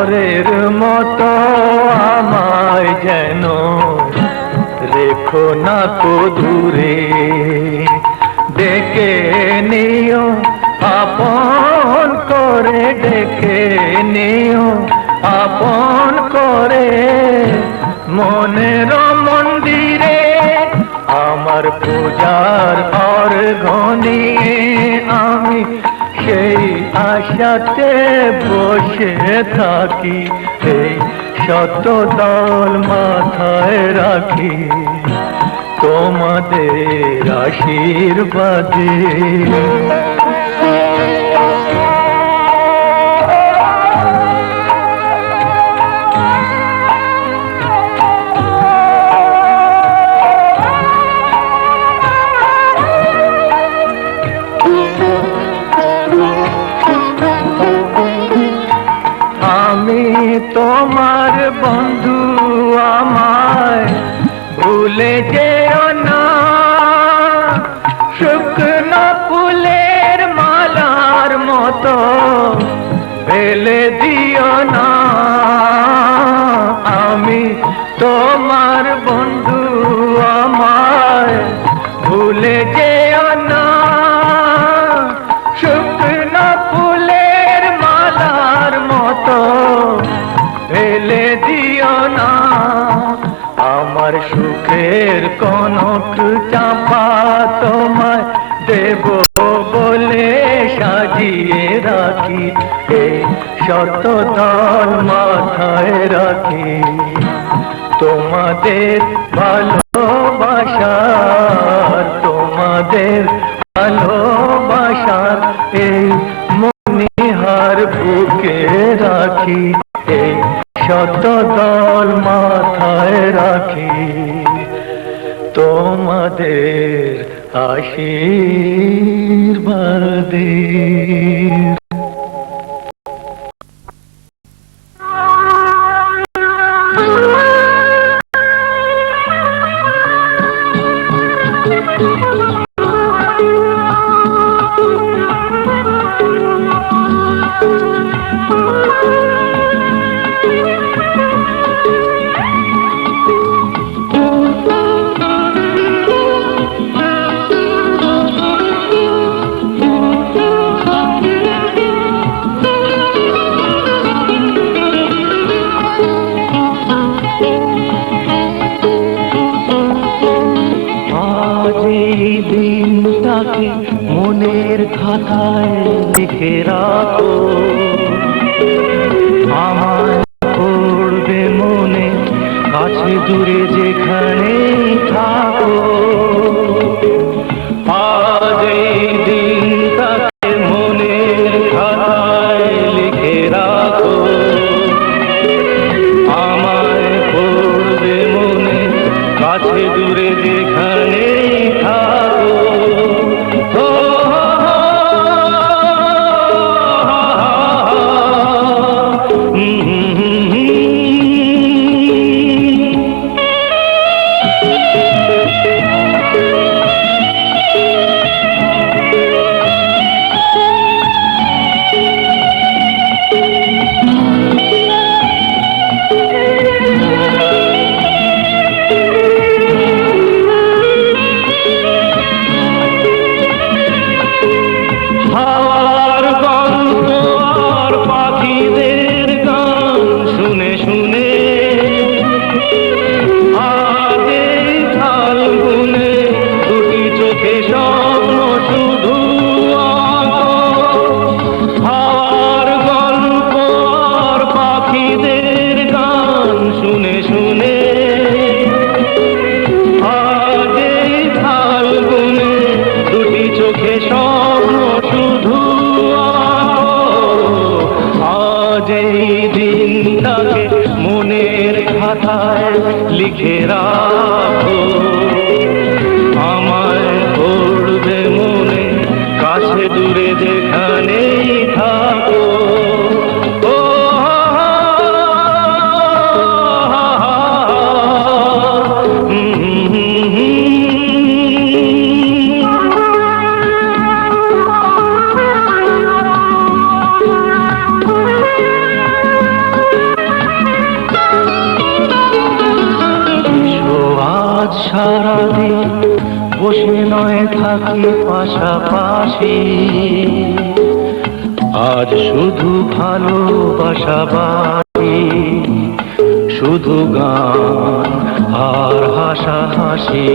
পরের মতো আমায় যেন রেখো না কো দূরে, ডেকে নিও আপন করে, ডেকে নিও আপন করে, মনের মন্দিরে আমার পূজার অর্ঘ্য নিয়ে আমি সেই আশাতে বসে থাকি, এই শত দল মাথায় রাখি তোমাদের আশীর্বাদে। তোমার বন্ধু আমায় ভুলে যেও না, শুকনো ফুলের মালার মতো ফেলে দিও না। আমি তোমার বন্ধু আমায় ভুলে যেও না, শুকনো ফুলের মালার মতো ফেলে দিও না। আমার সুখের কনক চাপা তোমায় দেব বলে সাজিয়ে রাখি, এই শত দল মাথায় রাখি তোমাদের ভালোবাসার, তোমাদের ভালোবাসার এই মনিহার বুকে রাখি, এই শত দল মাথায় রাখি তোমাদের আশীর্বাদে। মনের খাতায় লিখে রাখো, আমায় পড়বে মনে, কাছে দূরে যেখানে থাকো। আজ এই দিনটাকে মনের খাতায় লিখে রাখো, আমায় পড়বে মনে, কাছে দূরে যেখানে থাকো। লিখে রাখো, আমায় পড়বে মনে, কাছে দূরে যেখানেই থাকো। থাকি পাশাপাশি, আজ শুধু ভালোবাসা বাকি, শুধু গান আর হাসাহাসি।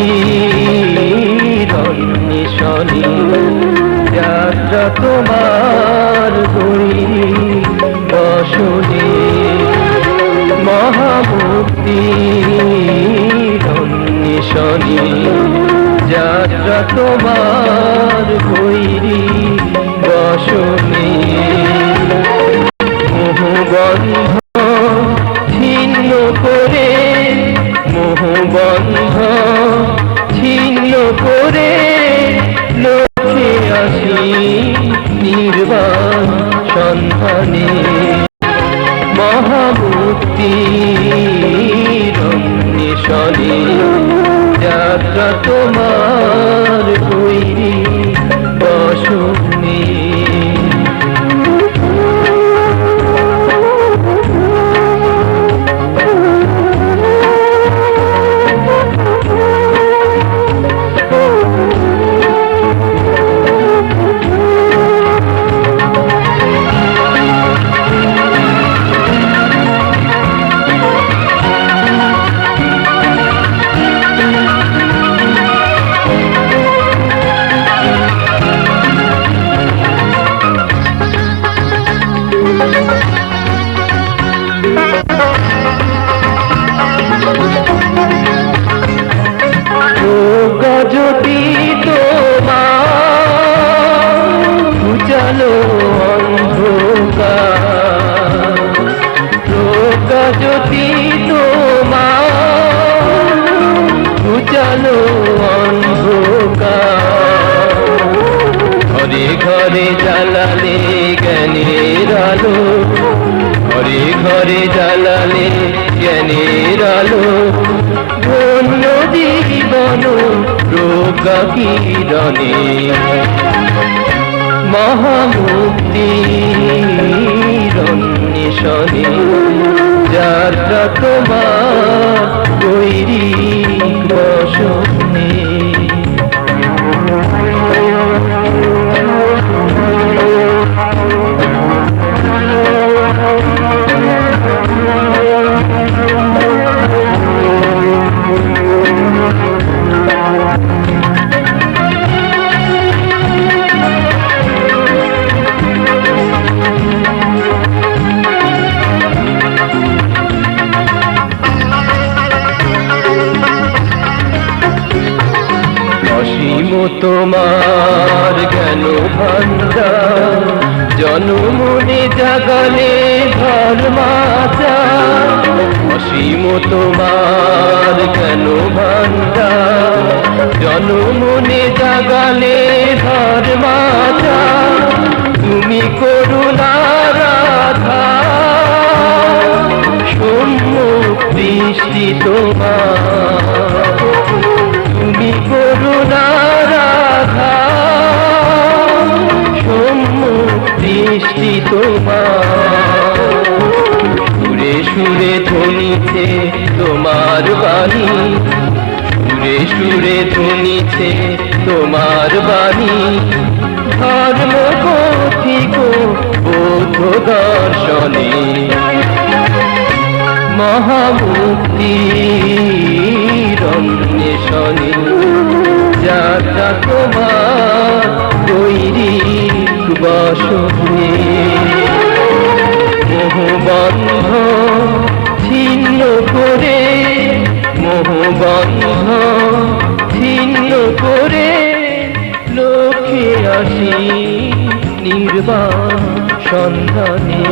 মহামুক্তির অন্বেষণে যাত্রা তোমার পরিদর্শনে, মহামুক্তির অন্বেষণে যাত্রা তোমার পরিদর্শনে। মোহবন্ধ ছিন্ন করে, মোহবন্ধ ছিন্ন করে লোকে আসি নির্বাণ সন্ধানে। মহামুক্তির অন্বেষণে যাত্রা তোমার পরিদর্শনে। যদি তোমার উজালো অন্ধকার, যদি তোমার উজালো অন্ধকার, ঘরে ঘরে জ্বালালে জ্ঞানের আলো, ঘরে ঘরে জ্বালালে জ্ঞানের আলো, ধন্য জীবন প্রজ্ঞা কিরণে, মহামুক্তির অন্বেষণে যাত্রা তোমার গৈরিক বসনে। অসীম তোমার জ্ঞান ভাণ্ডার, জনমনে জাগালে ধর্মাচার, অসীম তোমার জ্ঞান ভাণ্ডার, জনমনে জাগালে ধর্মাচার, তুমি করুণার আধার, সম্মুখ দৃষ্টি তোমার, তুমি করুণার আধার, সম্মুখ দৃষ্টি তোমার, সুরে সুরে ধ্বনিছে তোমার বাণী, সুরে সুরে ধ্বনিছে তোমার বাণী, ধর্ম কথিক বৌদ্ধ দর্শনে, মহামুক্তির অন্বেষণে যাত্রা তোমার গৈরিক বসনে। মোহবন্ধ ছিন্ন করে, মোহবন্ধ ছিন্ন করে লক্ষ্যে আসি নির্বাণ সন্ধানে।